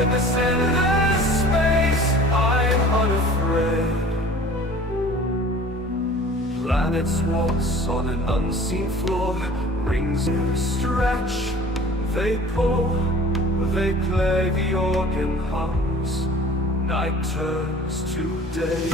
in this endless space, I'm unafraid. Planets waltz on an unseen floor, rings stretch, they pull, they play, the organ hums, night turns to day.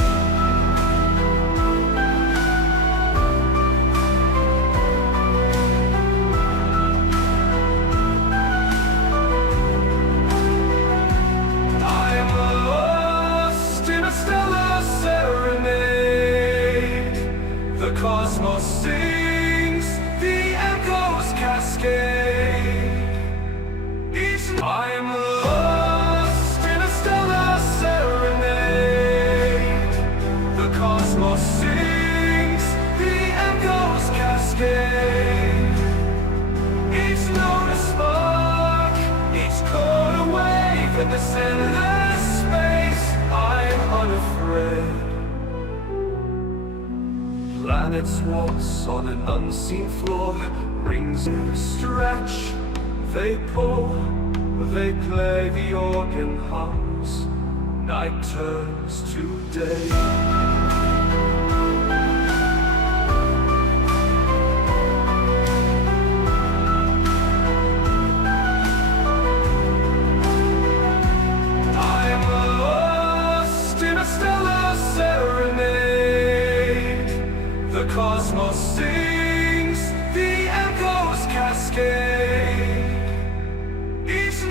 The cosmos sings, the echoes cascade. I'm lost in a stellar serenade. The cosmos sings, the echoes cascade. Each note a spark, each chord a wave. In this endless space, I'm unafraid. Planets waltz on an unseen floor, rings stretch, they pull, they play, the organ hums, night turns to day. I'm lost in a stellar serenade. The cosmos sings, the echoes cascade.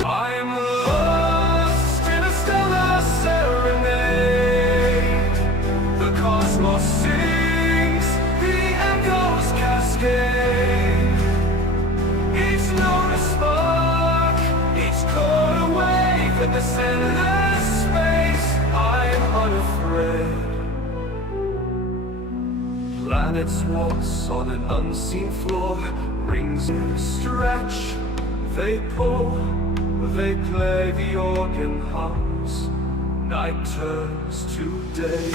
I'm lost in a stellar serenade. The cosmos sings, the echoes cascade. Each note a spark, each chord a wave. In this endless space, I'm unafraid. Planets waltz on an unseen floor, rings stretch, they pull, they play, the organ hums, night turns to day.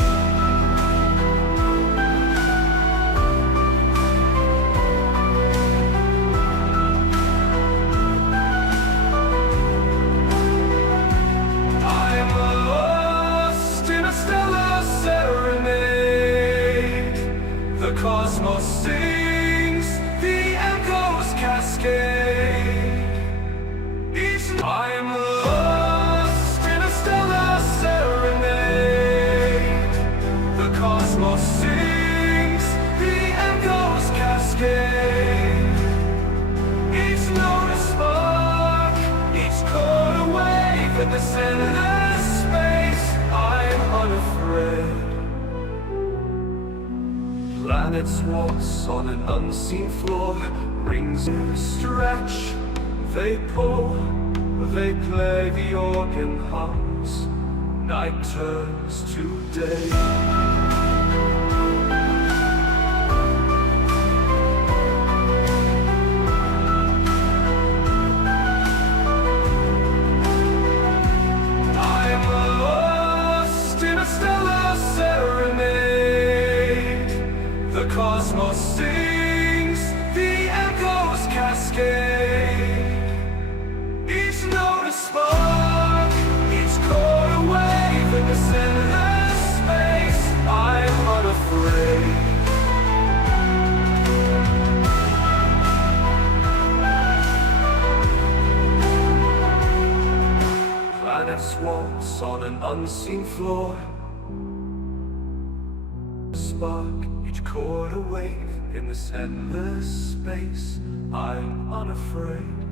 I'm lost in a stellar serenade. The cosmos sings, the echoes cascade. I'm lost in a stellar serenade. The cosmos sings, the echoes cascade. Each note a spark, each chord a wave. In this endless space, I'm unafraid. Planets waltz on an unseen floor, rings stretch, they pull, they play, the organ hums, night turns to day. I'm lost in a stellar serenade. The cosmos sings, the echoes cascade. Each note a spark, each chord a wave. In this endless space, I'm unafraid. Planets waltz on an unseen floor, spark, each chord a wave. In this endless space, I'm unafraid.